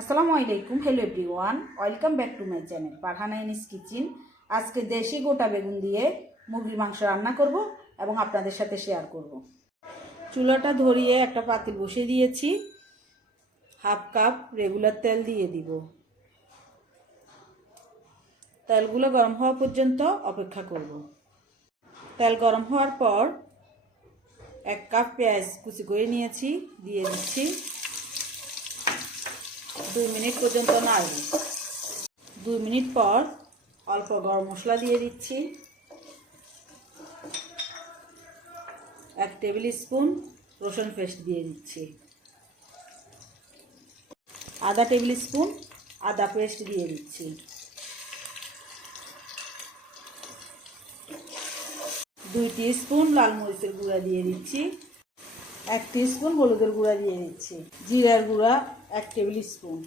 আসসালামু আলাইকুম, hello everyone, welcome back to my channel Parhana Ini's kitchen. আজকে দেশি গোটা বেগুন দিয়ে মুরগির মাংস রান্না করব এবং আপনাদের সাথে শেয়ার করব। চুলাটা ধরিয়ে একটা পাতিল বসিয়ে দিয়েছি, হাফ কাপ রেগুলার তেল দিয়ে দিব। তেলগুলো গরম হওয়া পর্যন্ত অপেক্ষা করব। তেল গরম হওয়ার পর 1 কাপ পেঁয়াজ কুচি করে নিয়েছি, দিয়ে দিচ্ছি। 2 মিনিট পর্যন্ত নাড়ব। 2 মিনিট পর অল্প গরম মশলা দিয়ে দিচ্ছি, 1 টেবিল স্পুন রসুন পেস্ট দিয়ে দিচ্ছি, আধা টেবিল স্পুন আদা পেস্ট দিয়ে দিচ্ছি, 2 টিস্পুন লাল মরিচের গুঁড়া দিয়ে দিচ্ছি, 1 টিস্পুন হলুদের গুঁড়া দিয়ে দিচ্ছি, জিরার গুঁড়া 1 টেবিল স্পুন,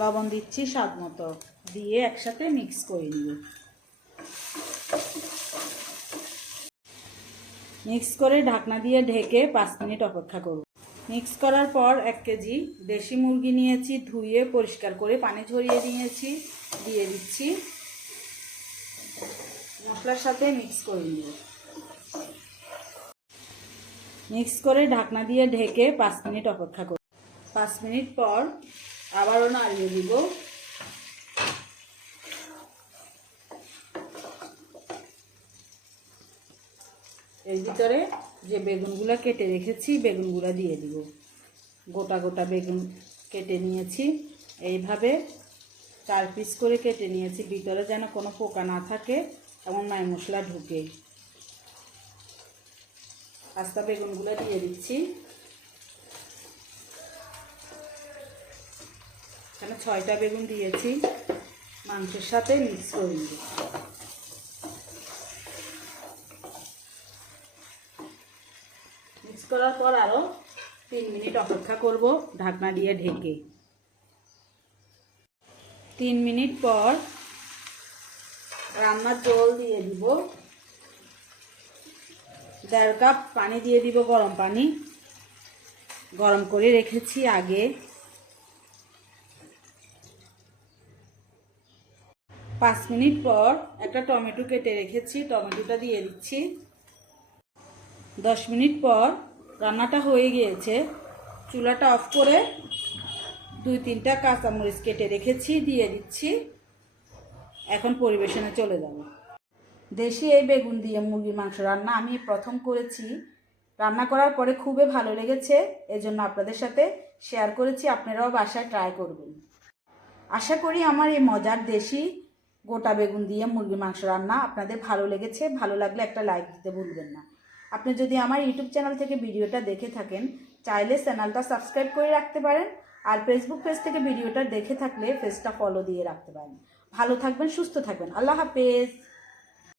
লবণ দিচ্ছি স্বাদ মতো, দিয়ে একসাথে মিক্স করে নিব। মিক্স করে ঢাকনা দিয়ে ঢেকে 5 মিনিট অপেক্ষা করব। মিক্স করার পর 1 কেজি দেশি মুরগি নিয়েছি, ধুয়ে পরিষ্কার করে পানি ঝরিয়ে নিয়েছি, দিয়ে দিচ্ছি। মশলার সাথে মিক্স করে নিব। মিক্স করে ঢাকনা দিয়ে ঢেকে 5 মিনিট অপেক্ষা করব। 5 মিনিট পর আবারও নাড়িয়ে দিব। এর ভিতরে যে বেগুনগুলো কেটে রেখেছি বেগুনগুলো দিয়ে দিব। গোটা গোটা বেগুন কেটে নিয়েছি, এইভাবে 4 পিস করে কেটে নিয়েছি, ভিতরে যেন কোনো পোকা না থাকে এবং মাই মশলা ঢুকে। আস্তা বেগুনগুলো দিয়ে দিচ্ছি। এখানে 6টা বেগুন দিয়েছি, মাংসের সাথে মিক্স করে নিব। মিক্স করার পর আরও 3 মিনিট অপেক্ষা করব ঢাকনা দিয়ে ঢেকে। 3 মিনিট পর রান্নার জল দিয়ে দিব। 1.5 কাপ পানি দিয়ে দিব, গরম পানি, গরম করে রেখেছি আগে। 5 মিনিট পর একটা টমেটো কেটে রেখেছি, টমেটোটা দিয়ে দিচ্ছি। 10 মিনিট পর রান্নাটা হয়ে গিয়েছে, চুলাটা অফ করে 2-3টা কাঁচামরিচ কেটে রেখেছি, দিয়ে দিচ্ছি। এখন পরিবেশনে চলে যাব। দেশি এই বেগুন দিয়ে মুরগির মাংস রান্না আমি প্রথম করেছি, রান্না করার পরে খুবই ভালো লেগেছে, এজন্য আপনাদের সাথে শেয়ার করেছি। আপনারাও বাসায় ট্রাই করবেন। আশা করি আমার এই মজার দেশি গোটা বেগুন দিয়ে মুরগির মাংস রান্না আপনাদের ভালো লেগেছে। ভালো লাগলে একটা লাইক দিতে ভুলবেন না। আপনি যদি আমার ইউটিউব চ্যানেল থেকে ভিডিওটা দেখে থাকেন, চাইলে চ্যানেলটা সাবস্ক্রাইব করে রাখতে পারেন, আর ফেসবুক পেজ থেকে ভিডিওটা দেখে থাকলে পেজটা ফলো দিয়ে রাখতে পারেন। ভালো থাকবেন, সুস্থ থাকবেন। আল্লাহ হাফেজ।